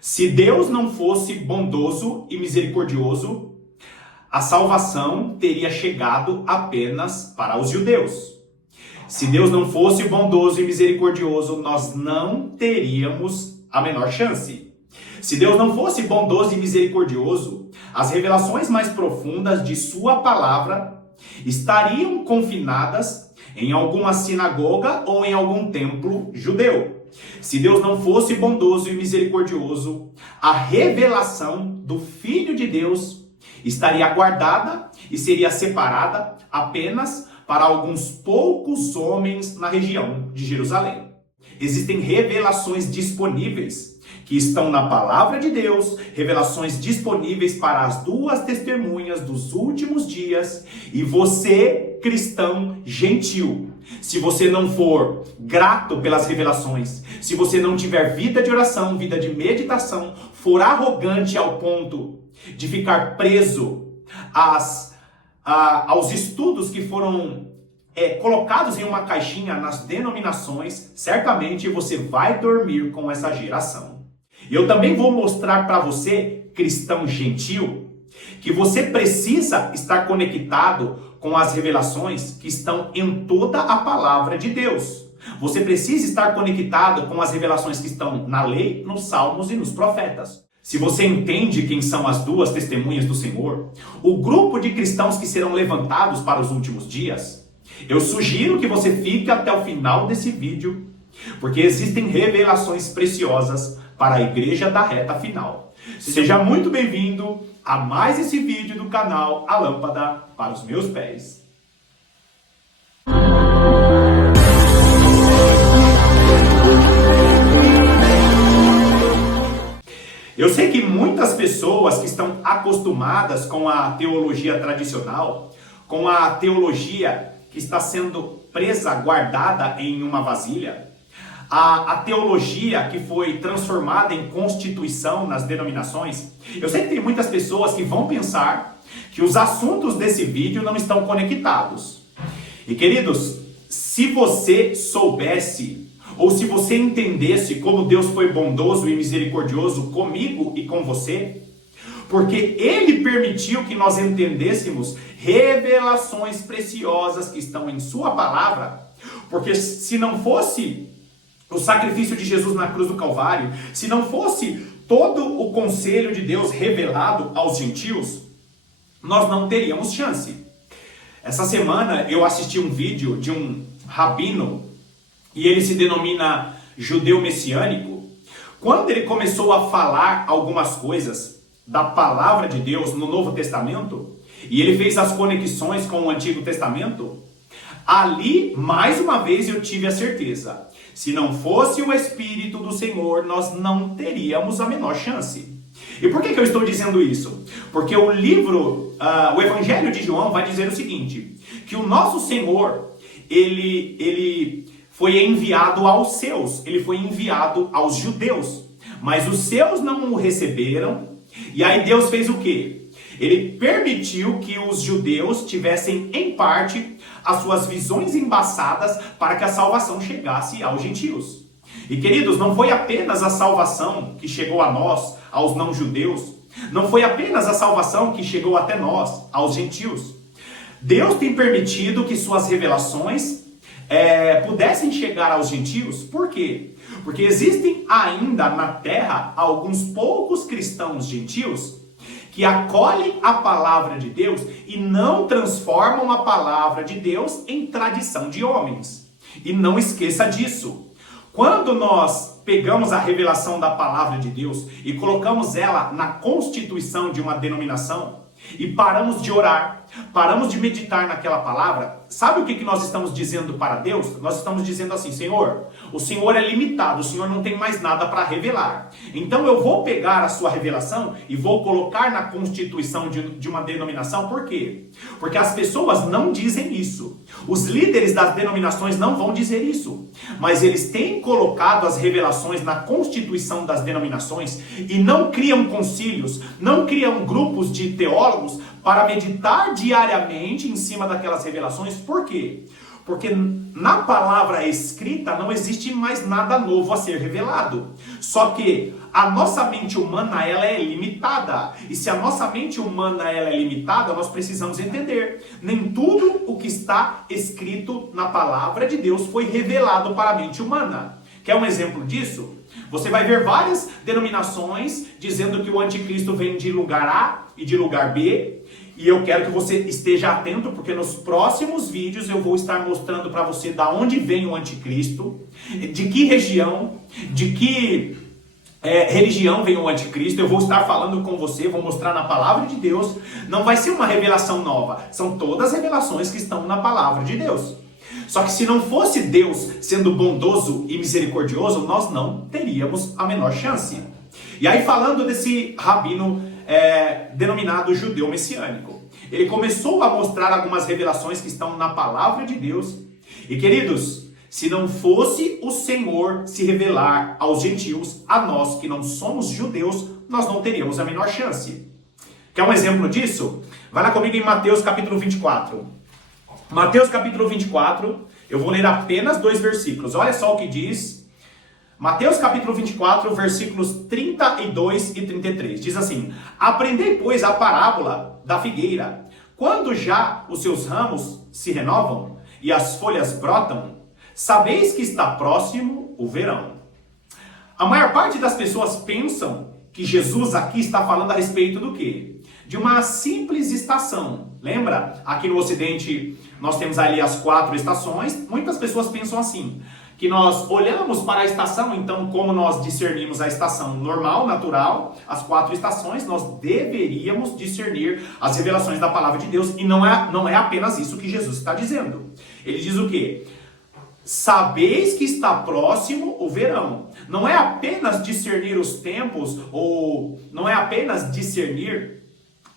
Se Deus não fosse bondoso e misericordioso, a salvação teria chegado apenas para os judeus. Se Deus não fosse bondoso e misericordioso, nós não teríamos a menor chance. Se Deus não fosse bondoso e misericordioso, as revelações mais profundas de sua palavra estariam confinadas em alguma sinagoga ou em algum templo judeu. Se Deus não fosse bondoso e misericordioso, a revelação do Filho de Deus estaria guardada e seria separada apenas para alguns poucos homens na região de Jerusalém. Existem revelações disponíveis que estão na palavra de Deus, revelações disponíveis para as duas testemunhas dos últimos dias, e você, cristão gentil, se você não for grato pelas revelações, se você não tiver vida de oração, vida de meditação, for arrogante ao ponto de ficar preso aos estudos que foram colocados em uma caixinha nas denominações, certamente você vai dormir com essa geração. Eu também vou mostrar para você, cristão gentil, que você precisa estar conectado com as revelações que estão em toda a palavra de Deus. Você precisa estar conectado com as revelações que estão na lei, nos salmos e nos profetas. Se você entende quem são as duas testemunhas do Senhor, o grupo de cristãos que serão levantados para os últimos dias, eu sugiro que você fique até o final desse vídeo, porque existem revelações preciosas para a igreja da reta final. Seja muito bem-vindo a mais esse vídeo do canal A Lâmpada para os Meus Pés. Eu sei que muitas pessoas que estão acostumadas com a teologia tradicional, com a teologia que está sendo presa, guardada em uma vasilha, a teologia que foi transformada em constituição nas denominações, eu sei que tem muitas pessoas que vão pensar que os assuntos desse vídeo não estão conectados. E queridos, se você soubesse, ou se você entendesse como Deus foi bondoso e misericordioso comigo e com você, porque Ele permitiu que nós entendêssemos revelações preciosas que estão em sua palavra, porque se não fosse o sacrifício de Jesus na cruz do Calvário, se não fosse todo o conselho de Deus revelado aos gentios, nós não teríamos chance. Essa semana eu assisti um vídeo de um rabino, e ele se denomina judeu messiânico. Quando ele começou a falar algumas coisas da palavra de Deus no Novo Testamento, e ele fez as conexões com o Antigo Testamento, ali, mais uma vez, eu tive a certeza. Se não fosse o Espírito do Senhor, nós não teríamos a menor chance. E por que eu estou dizendo isso? Porque o livro, o Evangelho de João vai dizer o seguinte, que o nosso Senhor, ele foi enviado aos seus, ele foi enviado aos judeus, mas os seus não o receberam, e aí Deus fez o quê? Ele permitiu que os judeus tivessem, em parte, as suas visões embaçadas para que a salvação chegasse aos gentios. E queridos, não foi apenas a salvação que chegou a nós, aos não-judeus, não foi apenas a salvação que chegou até nós, aos gentios. Deus tem permitido que suas revelações pudessem chegar aos gentios. Por quê? Porque existem ainda na terra alguns poucos cristãos gentios que acolhem a palavra de Deus e não transformam a palavra de Deus em tradição de homens. E não esqueça disso. Quando nós pegamos a revelação da palavra de Deus e colocamos ela na constituição de uma denominação e paramos de orar, paramos de meditar naquela palavra, sabe o que nós estamos dizendo para Deus? Nós estamos dizendo assim: Senhor, o Senhor é limitado, o Senhor não tem mais nada para revelar. Então eu vou pegar a sua revelação e vou colocar na constituição de uma denominação. Por quê? Porque as pessoas não dizem isso. Os líderes das denominações não vão dizer isso. Mas eles têm colocado as revelações na constituição das denominações e não criam concílios, não criam grupos de teólogos para meditar diariamente em cima daquelas revelações. Por quê? Porque na palavra escrita não existe mais nada novo a ser revelado. Só que a nossa mente humana ela é limitada. E se a nossa mente humana ela é limitada, nós precisamos entender. Nem tudo o que está escrito na palavra de Deus foi revelado para a mente humana. Quer um exemplo disso? Você vai ver várias denominações dizendo que o anticristo vem de lugar A e de lugar B. E eu quero que você esteja atento, porque nos próximos vídeos eu vou estar mostrando para você da onde vem o anticristo, de que região, de que religião vem o anticristo. Eu vou estar falando com você, vou mostrar na palavra de Deus. Não vai ser uma revelação nova, são todas revelações que estão na palavra de Deus. Só que se não fosse Deus sendo bondoso e misericordioso, nós não teríamos a menor chance. E aí, falando desse rabino denominado judeu messiânico, ele começou a mostrar algumas revelações que estão na palavra de Deus. E queridos, se não fosse o Senhor se revelar aos gentios, a nós que não somos judeus, nós não teríamos a menor chance. Quer um exemplo disso? Vai lá comigo em Mateus capítulo 24. Mateus capítulo 24, eu vou ler apenas 2 versículos. Olha só o que diz Mateus capítulo 24, versículos 32 e 33. Diz assim: aprendei, pois, a parábola da figueira. Quando já os seus ramos se renovam e as folhas brotam, sabeis que está próximo o verão. A maior parte das pessoas pensam que Jesus aqui está falando a respeito do quê? De uma simples estação. Lembra? Aqui no Ocidente nós temos ali as 4 estações. Muitas pessoas pensam assim, que nós olhamos para a estação, então como nós discernimos a estação normal, natural, as 4 estações, nós deveríamos discernir as revelações da palavra de Deus. E não é apenas isso que Jesus está dizendo. Ele diz o quê? Sabeis que está próximo o verão. Não é apenas discernir os tempos, ou não é apenas discernir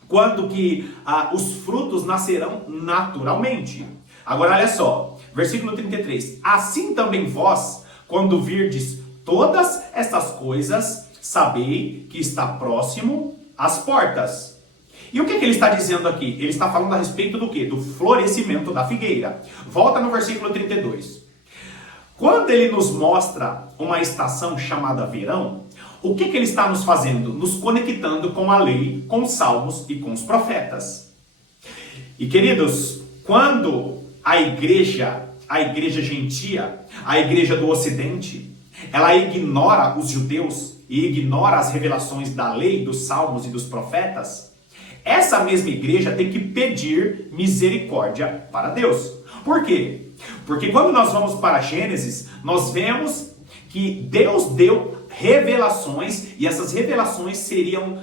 quando que os frutos nascerão naturalmente. Agora olha só, versículo 33. Assim também vós, quando virdes todas estas coisas, sabei que está próximo às portas. E o que ele está dizendo aqui? Ele está falando a respeito do quê? Do florescimento da figueira. Volta no versículo 32. Quando ele nos mostra uma estação chamada verão, o que ele está nos fazendo? Nos conectando com a lei, com os salmos e com os profetas. E queridos, quando a igreja gentia, a igreja do Ocidente, ela ignora os judeus e ignora as revelações da lei, dos salmos e dos profetas, essa mesma igreja tem que pedir misericórdia para Deus. Por quê? Porque quando nós vamos para Gênesis, nós vemos que Deus deu revelações, e essas revelações seriam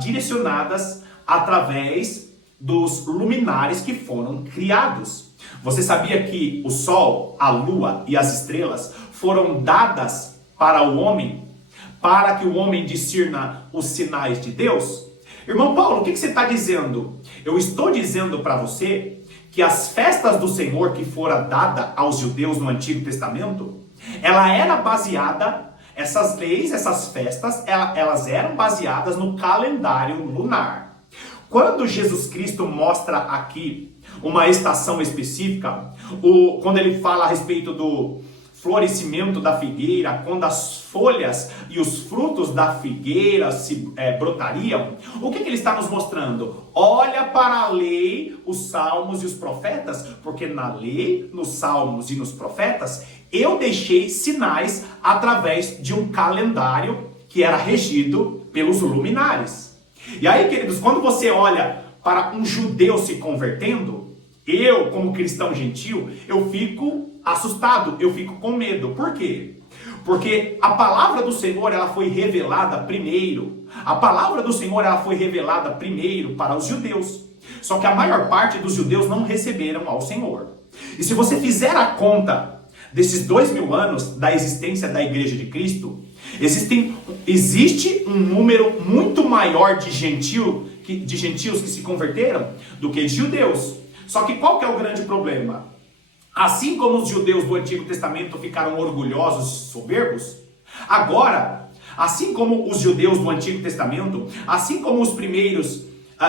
direcionadas através dos luminares que foram criados. Você sabia que o sol, a lua e as estrelas foram dadas para o homem, para que o homem discirna os sinais de Deus? Irmão Paulo, o que você está dizendo? Eu estou dizendo para você que as festas do Senhor que fora dada aos judeus no Antigo Testamento, ela era baseada, essas leis, essas festas, elas eram baseadas no calendário lunar. Quando Jesus Cristo mostra aqui uma estação específica, quando ele fala a respeito do florescimento da figueira, quando as folhas e os frutos da figueira se brotariam, o que ele está nos mostrando? Olha para a lei, os salmos e os profetas, porque na lei, nos salmos e nos profetas, eu deixei sinais através de um calendário que era regido pelos luminares. E aí, queridos, quando você olha para um judeu se convertendo, eu, como cristão gentil, eu fico assustado, eu fico com medo. Por quê? Porque a palavra do Senhor, ela foi revelada primeiro. A palavra do Senhor, ela foi revelada primeiro para os judeus. Só que a maior parte dos judeus não receberam ao Senhor. E se você fizer a conta desses 2000 anos da existência da Igreja de Cristo, existe um número muito maior de gentios que se converteram do que de judeus. Só que qual que é o grande problema? Assim como os judeus do Antigo Testamento ficaram orgulhosos e soberbos, agora, assim como os judeus do Antigo Testamento, assim como os primeiros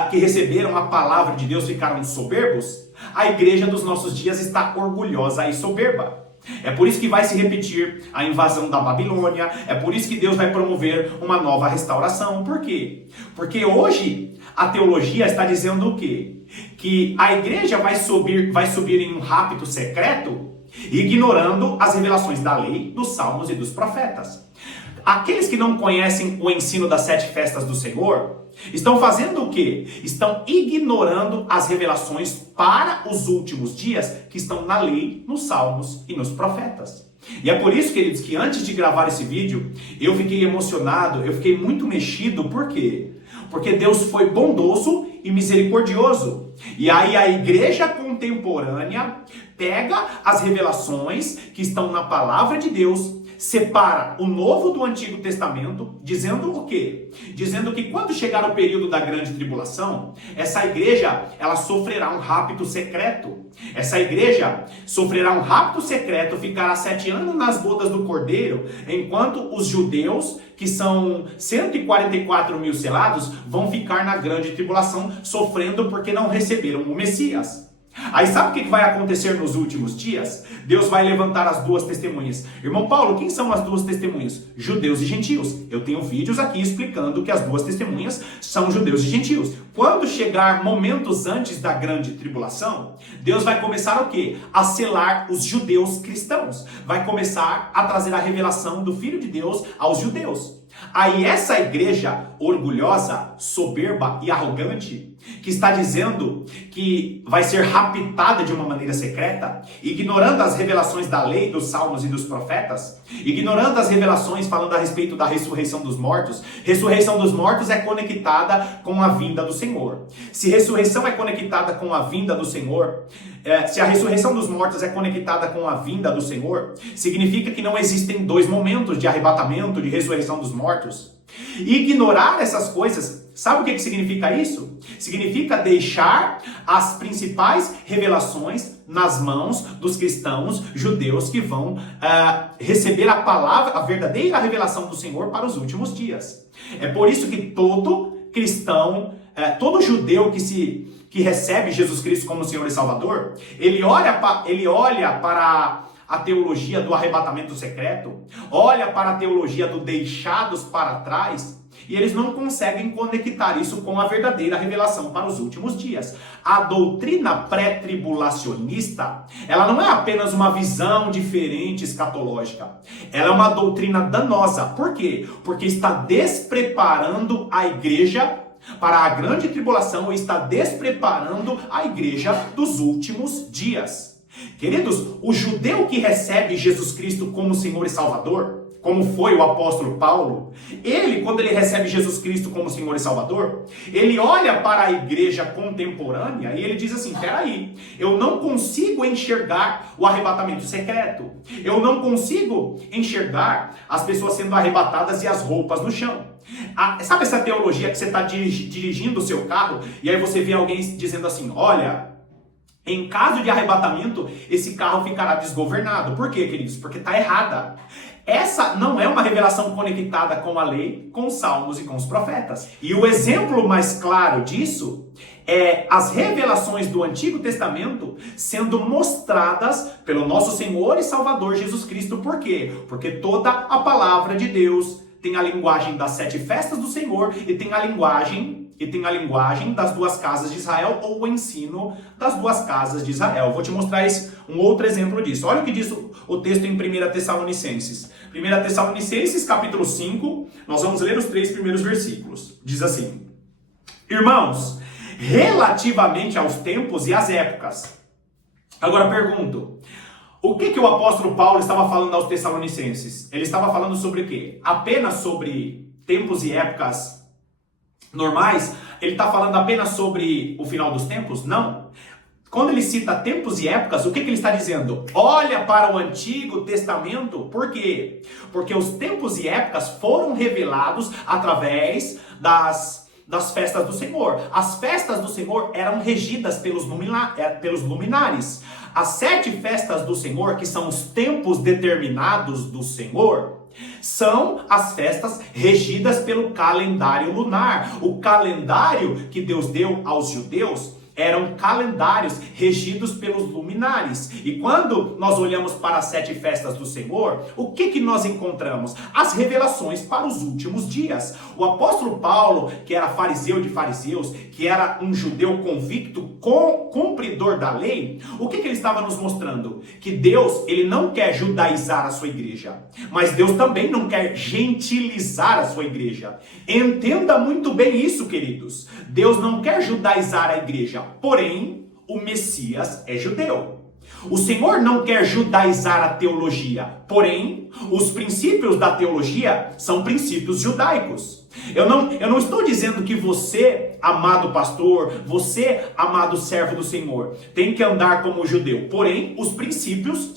que receberam a palavra de Deus ficaram soberbos, a igreja dos nossos dias está orgulhosa e soberba. É por isso que vai se repetir a invasão da Babilônia, é por isso que Deus vai promover uma nova restauração. Por quê? Porque hoje a teologia está dizendo o quê? Que a igreja vai subir em um rapto secreto, ignorando as revelações da lei, dos salmos e dos profetas. Aqueles que não conhecem o ensino das 7 festas do Senhor estão fazendo o quê? Estão ignorando as revelações para os últimos dias que estão na lei, nos salmos e nos profetas. E é por isso, queridos, que antes de gravar esse vídeo, eu fiquei emocionado, eu fiquei muito mexido. Por quê? Porque Deus foi bondoso e misericordioso. E aí a igreja contemporânea pega as revelações que estão na palavra de Deus, separa o Novo do Antigo Testamento, dizendo o quê? Dizendo que quando chegar o período da grande tribulação, essa igreja, ela sofrerá um rapto secreto. Essa igreja sofrerá um rapto secreto, ficará 7 anos nas bodas do Cordeiro, enquanto os judeus, que são 144 mil selados, vão ficar na grande tribulação, sofrendo porque não receberam o Messias. Aí sabe o que vai acontecer nos últimos dias? Deus vai levantar as 2 testemunhas. Irmão Paulo, quem são as 2 testemunhas? Judeus e gentios. Eu tenho vídeos aqui explicando que as 2 testemunhas são judeus e gentios. Quando chegar momentos antes da grande tribulação, Deus vai começar o quê? A selar os judeus cristãos. Vai começar a trazer a revelação do Filho de Deus aos judeus. Aí essa igreja orgulhosa, soberba e arrogante, que está dizendo que vai ser raptada de uma maneira secreta, ignorando as revelações da lei, dos salmos e dos profetas, ignorando as revelações falando a respeito da ressurreição dos mortos. Ressurreição dos mortos é conectada com a vinda do Senhor. Se ressurreição é conectada com a vinda do Senhor, se a ressurreição dos mortos é conectada com a vinda do Senhor, significa que não existem 2 momentos de arrebatamento, de ressurreição dos mortos. Ignorar essas coisas, sabe o que significa isso? Significa deixar as principais revelações nas mãos dos cristãos judeus que vão receber a palavra, a verdadeira revelação do Senhor para os últimos dias. É por isso que todo cristão, todo judeu que recebe Jesus Cristo como Senhor e Salvador, ele olha para a teologia do arrebatamento secreto, olha para a teologia do deixados para trás, e eles não conseguem conectar isso com a verdadeira revelação para os últimos dias. A doutrina pré-tribulacionista, ela não é apenas uma visão diferente escatológica. Ela é uma doutrina danosa. Por quê? Porque está despreparando a igreja para a grande tribulação, e está despreparando a igreja dos últimos dias. Queridos, o judeu que recebe Jesus Cristo como Senhor e Salvador, como foi o apóstolo Paulo, ele, quando ele recebe Jesus Cristo como Senhor e Salvador, ele olha para a igreja contemporânea e ele diz assim: peraí, eu não consigo enxergar o arrebatamento secreto, eu não consigo enxergar as pessoas sendo arrebatadas e as roupas no chão. Sabe essa teologia que você está dirigindo o seu carro e aí você vê alguém dizendo assim: olha, em caso de arrebatamento, esse carro ficará desgovernado. Por quê, queridos? Porque está errada. Essa não é uma revelação conectada com a lei, com os salmos e com os profetas. E o exemplo mais claro disso é as revelações do Antigo Testamento sendo mostradas pelo nosso Senhor e Salvador Jesus Cristo. Por quê? Porque toda a palavra de Deus tem a linguagem das 7 festas do Senhor e tem a linguagem das 2 casas de Israel, ou o ensino das 2 casas de Israel. Vou te mostrar um outro exemplo disso. Olha o que diz o texto em 1 Tessalonicenses. 1 Tessalonicenses, capítulo 5, nós vamos ler os 3 primeiros versículos. Diz assim: irmãos, relativamente aos tempos e às épocas. Agora pergunto, o que o apóstolo Paulo estava falando aos Tessalonicenses? Ele estava falando sobre o quê? Apenas sobre tempos e épocas normais? Ele está falando apenas sobre o final dos tempos? Não. Quando ele cita tempos e épocas, o que ele está dizendo? Olha para o Antigo Testamento. Por quê? Porque os tempos e épocas foram revelados através das festas do Senhor. As festas do Senhor eram regidas pelos luminares. As 7 festas do Senhor, que são os tempos determinados do Senhor, são as festas regidas pelo calendário lunar. O calendário que Deus deu aos judeus eram calendários regidos pelos luminares. E quando nós olhamos para as 7 festas do Senhor, o que nós encontramos? As revelações para os últimos dias. O apóstolo Paulo, que era fariseu de fariseus, que era um judeu convicto, cumpridor da lei, o que ele estava nos mostrando? Que Deus, ele não quer judaizar a sua igreja, mas Deus também não quer gentilizar a sua igreja. Entenda muito bem isso, queridos. Deus não quer judaizar a igreja, porém, o Messias é judeu. O Senhor não quer judaizar a teologia, porém, os princípios da teologia são princípios judaicos. Eu não estou dizendo que você, amado pastor, você, amado servo do Senhor, tem que andar como judeu. Porém, os princípios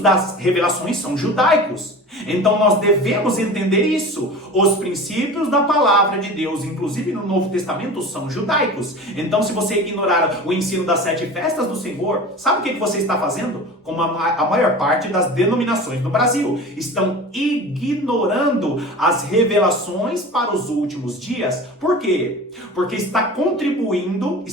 das revelações são judaicos. Então nós devemos entender isso. Os princípios da palavra de Deus, inclusive no Novo Testamento, são judaicos. Então, se você ignorar o ensino das 7 festas do Senhor, sabe o que você está fazendo? Como a maior parte das denominações no Brasil, estão ignorando as revelações para os últimos dias. Por quê? Porque está contribuindo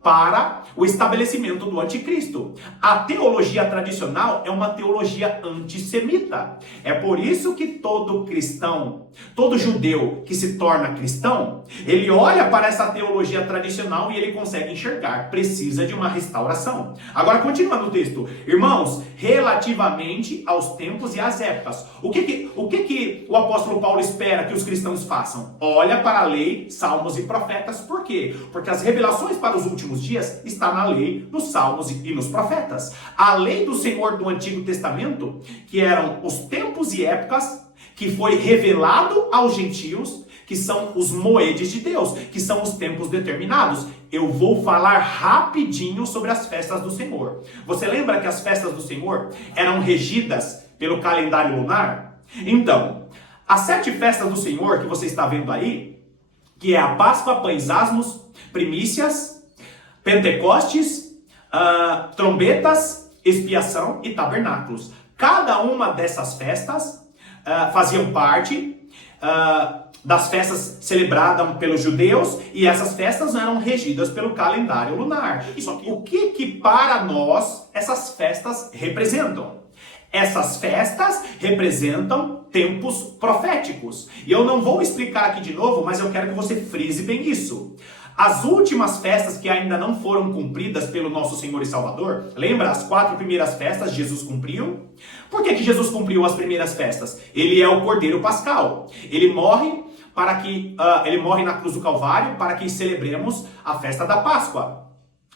para o estabelecimento do anticristo. A teologia tradicional é uma teologia antissemita. É por isso que todo cristão, todo judeu que se torna cristão, ele olha para essa teologia tradicional e ele consegue enxergar, precisa de uma restauração. Agora, continuando o texto. Irmãos, relativamente aos tempos e às épocas, o que o apóstolo Paulo espera que os cristãos façam? Olha para a lei, salmos e profetas. Por quê? Porque as revelações para os últimos dias está na lei, nos salmos e nos profetas. A lei do Senhor do Antigo Testamento, que eram os tempos e épocas, que foi revelado aos gentios, que são os moedes de Deus, que são os tempos determinados. Eu vou falar rapidinho sobre as festas do Senhor. Você lembra que as festas do Senhor eram regidas pelo calendário lunar? Então, as 7 festas do Senhor que você está vendo aí, que é a Páscoa, Pães Asmos, Primícias, Pentecostes, trombetas, expiação e tabernáculos. Cada uma dessas festas faziam parte das festas celebradas pelos judeus, e essas festas eram regidas pelo calendário lunar. Só que o que para nós essas festas representam? Essas festas representam tempos proféticos. E eu não vou explicar aqui de novo, mas eu quero que você frise bem isso. As últimas festas que ainda não foram cumpridas pelo nosso Senhor e Salvador, lembra? As 4 primeiras festas Jesus cumpriu. Por que Jesus cumpriu as primeiras festas? Ele é o Cordeiro Pascal. Ele morre na cruz do Calvário para que celebremos a festa da Páscoa.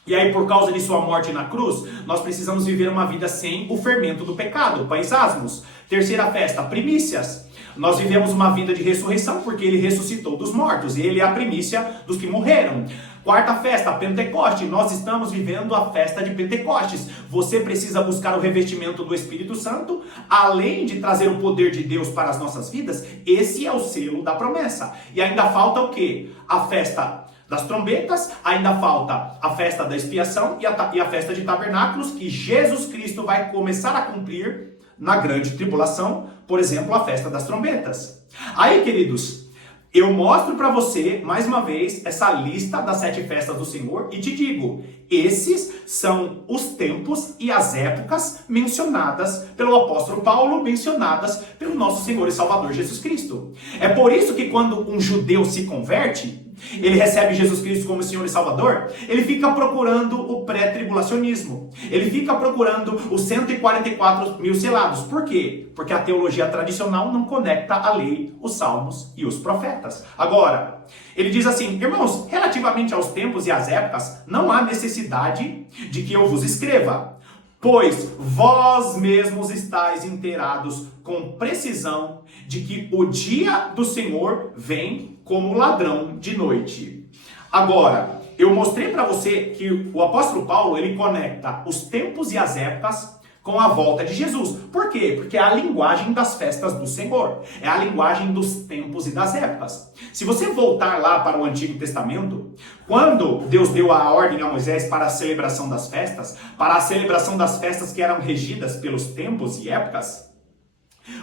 E aí, por causa de sua morte na cruz, nós precisamos viver uma vida sem o fermento do pecado, Pães Asmos. Terceira festa, Primícias. Nós vivemos uma vida de ressurreição porque ele ressuscitou dos mortos. Ele é a primícia dos que morreram. Quarta festa, Pentecoste. Nós estamos vivendo a festa de Pentecostes. Você precisa buscar o revestimento do Espírito Santo, além de trazer o poder de Deus para as nossas vidas. Esse é o selo da promessa. E ainda falta o quê? A festa das trombetas, ainda falta a festa da expiação e a festa de tabernáculos, que Jesus Cristo vai começar a cumprir na grande tribulação, por exemplo, a festa das trombetas. Aí, queridos, eu mostro para você, mais uma vez, essa lista das 7 festas do Senhor e te digo, esses são os tempos e as épocas mencionadas pelo apóstolo Paulo, mencionadas pelo nosso Senhor e Salvador Jesus Cristo. É por isso que quando um judeu se converte, ele recebe Jesus Cristo como Senhor e Salvador, ele fica procurando o pré-tribulacionismo. Ele fica procurando os 144 mil selados. Por quê? Porque a teologia tradicional não conecta a lei, os salmos e os profetas. Agora, ele diz assim, irmãos, relativamente aos tempos e às épocas, não há necessidade de que eu vos escreva, pois vós mesmos estáis inteirados com precisão de que o dia do Senhor vem como ladrão de noite. Agora, eu mostrei para você que o apóstolo Paulo, ele conecta os tempos e as épocas com a volta de Jesus. Por quê? Porque é a linguagem das festas do Senhor. É a linguagem dos tempos e das épocas. Se você voltar lá para o Antigo Testamento, quando Deus deu a ordem a Moisés para a celebração das festas, para a celebração das festas que eram regidas pelos tempos e épocas,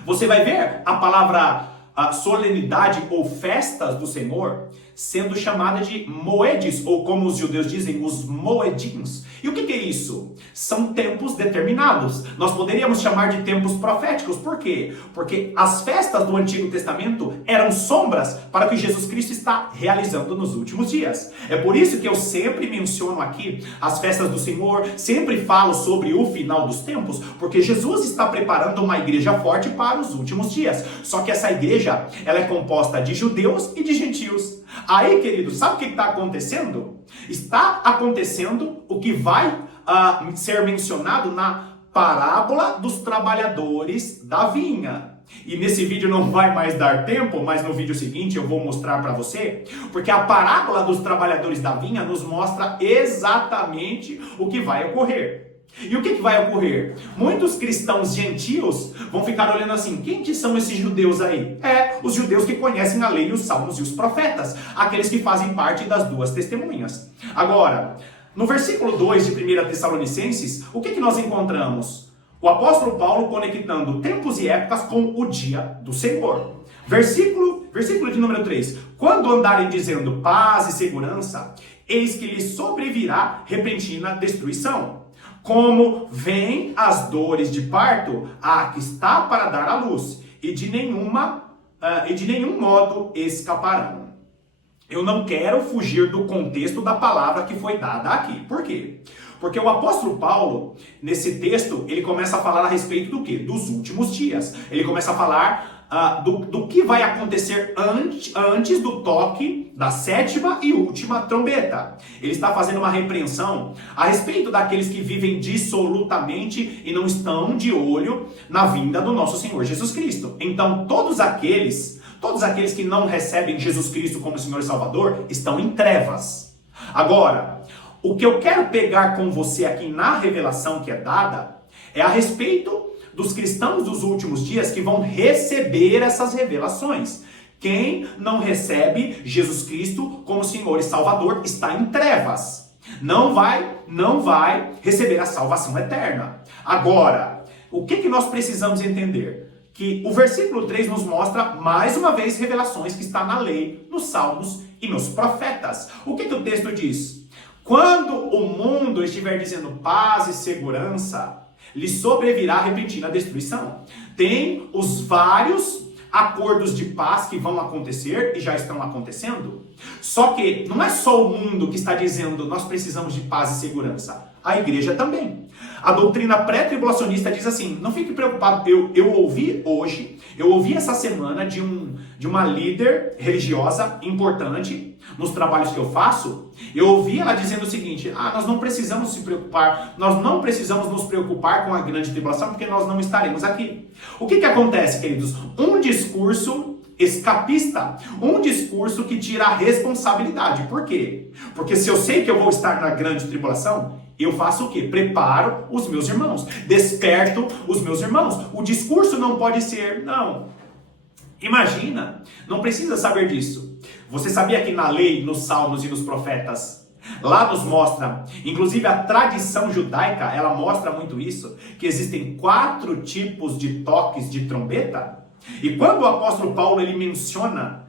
você vai ver a palavra solenidade ou festas do Senhor sendo chamada de moedes, ou como os judeus dizem, os moedins. E o que é isso? São tempos determinados. Nós poderíamos chamar de tempos proféticos. Por quê? Porque as festas do Antigo Testamento eram sombras para o que Jesus Cristo está realizando nos últimos dias. É por isso que eu sempre menciono aqui as festas do Senhor, sempre falo sobre o final dos tempos, porque Jesus está preparando uma igreja forte para os últimos dias. Só que essa igreja, ela é composta de judeus e de gentios. Aí, querido, sabe o que está acontecendo? Está acontecendo o que vai ser mencionado na parábola dos trabalhadores da vinha. E nesse vídeo não vai mais dar tempo, mas no vídeo seguinte eu vou mostrar para você, porque a parábola dos trabalhadores da vinha nos mostra exatamente o que vai ocorrer. E o que vai ocorrer? Muitos cristãos gentios vão ficar olhando assim, quem que são esses judeus aí? Os judeus que conhecem a lei, os salmos e os profetas, aqueles que fazem parte das duas testemunhas. Agora, no versículo 2 de 1 Tessalonicenses, o que nós encontramos? O apóstolo Paulo conectando tempos e épocas com o dia do Senhor. Versículo de número 3. Quando andarem dizendo paz e segurança, eis que lhes sobrevirá repentina destruição. Como vêm as dores de parto, a que está para dar à luz, e de nenhum modo escaparão. Eu não quero fugir do contexto da palavra que foi dada aqui. Por quê? Porque o apóstolo Paulo, nesse texto, ele começa a falar a respeito do quê? Dos últimos dias. Ele começa a falar do que vai acontecer antes do toque da sétima e última trombeta. Ele está fazendo uma repreensão a respeito daqueles que vivem dissolutamente e não estão de olho na vinda do nosso Senhor Jesus Cristo. Então, todos aqueles que não recebem Jesus Cristo como Senhor e Salvador estão em trevas. Agora, o que eu quero pegar com você aqui na revelação que é dada é a respeito dos cristãos dos últimos dias que vão receber essas revelações. Quem não recebe Jesus Cristo como Senhor e Salvador está em trevas. Não vai receber a salvação eterna. Agora, o que nós precisamos entender? Que o versículo 3 nos mostra mais uma vez revelações que está na lei, nos salmos e nos profetas. O que o texto diz? Quando o mundo estiver dizendo paz e segurança, lhe sobrevirá repentina destruição. Tem os vários acordos de paz que vão acontecer e já estão acontecendo. Só que não é só o mundo que está dizendo nós precisamos de paz e segurança. A igreja também. A doutrina pré-tribulacionista diz assim, não fique preocupado, eu ouvi essa semana de uma líder religiosa importante nos trabalhos que eu faço, eu ouvi ela dizendo o seguinte, nós não precisamos se preocupar, nós não precisamos nos preocupar com a grande tribulação, porque nós não estaremos aqui. O que acontece, queridos? Um discurso escapista, um discurso que tira a responsabilidade. Por quê? Porque se eu sei que eu vou estar na grande tribulação, eu faço o quê? Preparo os meus irmãos, desperto os meus irmãos. O discurso não pode ser, não. Imagina, não precisa saber disso. Você sabia que na lei, nos salmos e nos profetas, lá nos mostra, inclusive a tradição judaica, ela mostra muito isso, que existem 4 tipos de toques de trombeta? E quando o apóstolo Paulo ele menciona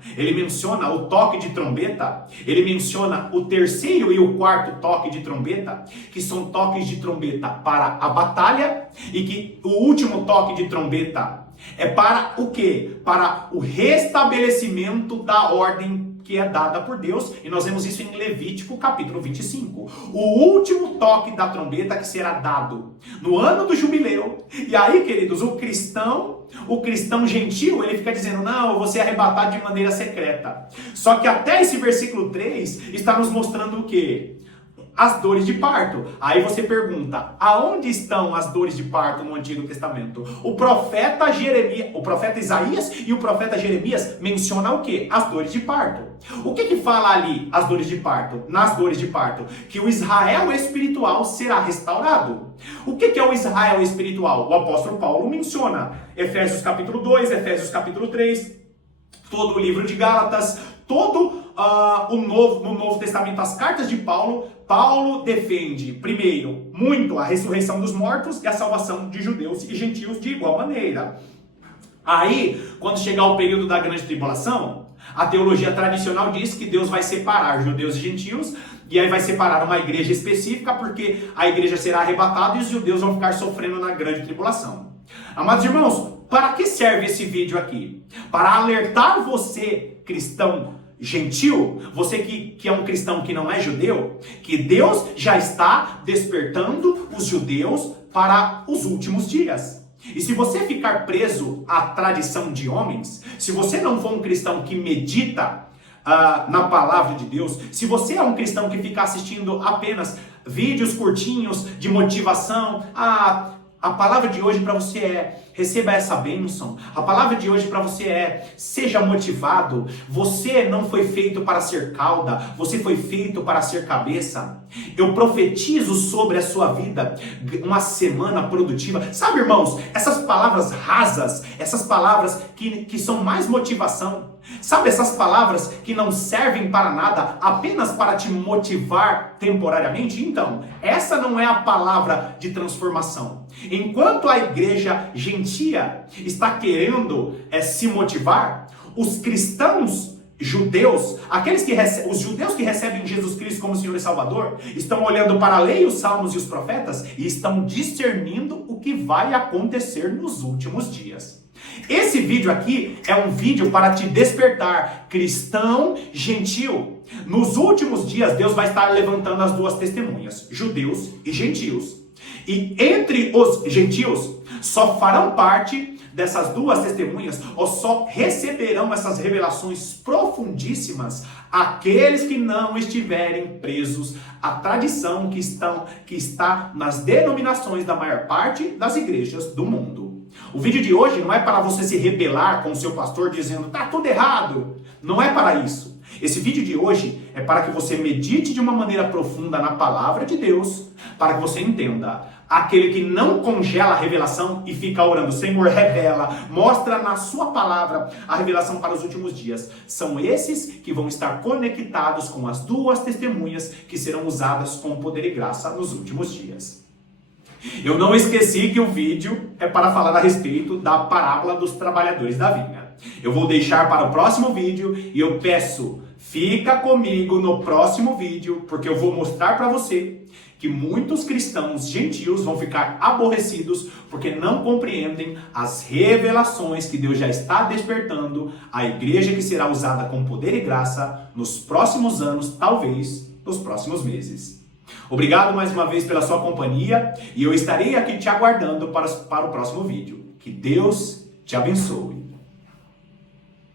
o toque de trombeta, ele menciona o 3º e o 4º toque de trombeta, que são toques de trombeta para a batalha, e que o último toque de trombeta é para o quê? Para o restabelecimento da ordem que é dada por Deus, e nós vemos isso em Levítico capítulo 25. O último toque da trombeta que será dado no ano do jubileu. E aí, queridos, o cristão gentil, ele fica dizendo, não, eu vou ser arrebatado de maneira secreta. Só que até esse versículo 3 está nos mostrando o quê? As dores de parto. Aí você pergunta, aonde estão as dores de parto no Antigo Testamento? O profeta Isaías e o profeta Jeremias mencionam o quê? As dores de parto. O que fala ali as dores de parto? Nas dores de parto, que o Israel espiritual será restaurado. O que é o Israel espiritual? O apóstolo Paulo menciona Efésios capítulo 2, Efésios capítulo 3, todo o livro de Gálatas, todo no Novo Testamento, as cartas de Paulo defende, primeiro, muito a ressurreição dos mortos e a salvação de judeus e gentios de igual maneira. Aí, quando chegar o período da grande tribulação, a teologia tradicional diz que Deus vai separar judeus e gentios, e aí vai separar uma igreja específica, porque a igreja será arrebatada e os judeus vão ficar sofrendo na grande tribulação. Amados irmãos, para que serve esse vídeo aqui? Para alertar você, cristão gentil, você que é um cristão que não é judeu, que Deus já está despertando os judeus para os últimos dias. E se você ficar preso à tradição de homens, se você não for um cristão que medita na palavra de Deus, se você é um cristão que fica assistindo apenas vídeos curtinhos de motivação, a palavra de hoje para você é: receba essa bênção. A palavra de hoje para você é: seja motivado. Você não foi feito para ser cauda, você foi feito para ser cabeça. Eu profetizo sobre a sua vida uma semana produtiva. Sabe, irmãos, essas palavras rasas, essas palavras que são mais motivação, sabe, essas palavras que não servem para nada, apenas para te motivar temporariamente? Então, essa não é a palavra de transformação. Enquanto a igreja gentia está querendo se motivar, os cristãos judeus, os judeus que recebem Jesus Cristo como Senhor e Salvador, estão olhando para a lei, os salmos e os profetas e estão discernindo o que vai acontecer nos últimos dias. Esse vídeo aqui é um vídeo para te despertar, cristão gentil. Nos últimos dias, Deus vai estar levantando as duas testemunhas, judeus e gentios. E entre os gentios, só farão parte dessas duas testemunhas, ou só receberão essas revelações profundíssimas aqueles que não estiverem presos à tradição que está nas denominações da maior parte das igrejas do mundo. O vídeo de hoje não é para você se rebelar com o seu pastor dizendo: tá tudo errado. Não é para isso. Esse vídeo de hoje é para que você medite de uma maneira profunda na palavra de Deus, para que você entenda: aquele que não congela a revelação e fica orando, Senhor, revela, mostra na sua palavra a revelação para os últimos dias, são esses que vão estar conectados com as duas testemunhas que serão usadas com poder e graça nos últimos dias. Eu não esqueci que o vídeo é para falar a respeito da parábola dos trabalhadores da vinha. Eu vou deixar para o próximo vídeo e eu peço, fica comigo no próximo vídeo, porque eu vou mostrar para você que muitos cristãos gentios vão ficar aborrecidos porque não compreendem as revelações que Deus já está despertando à igreja que será usada com poder e graça nos próximos anos, talvez nos próximos meses. Obrigado mais uma vez pela sua companhia e eu estarei aqui te aguardando para o próximo vídeo. Que Deus te abençoe.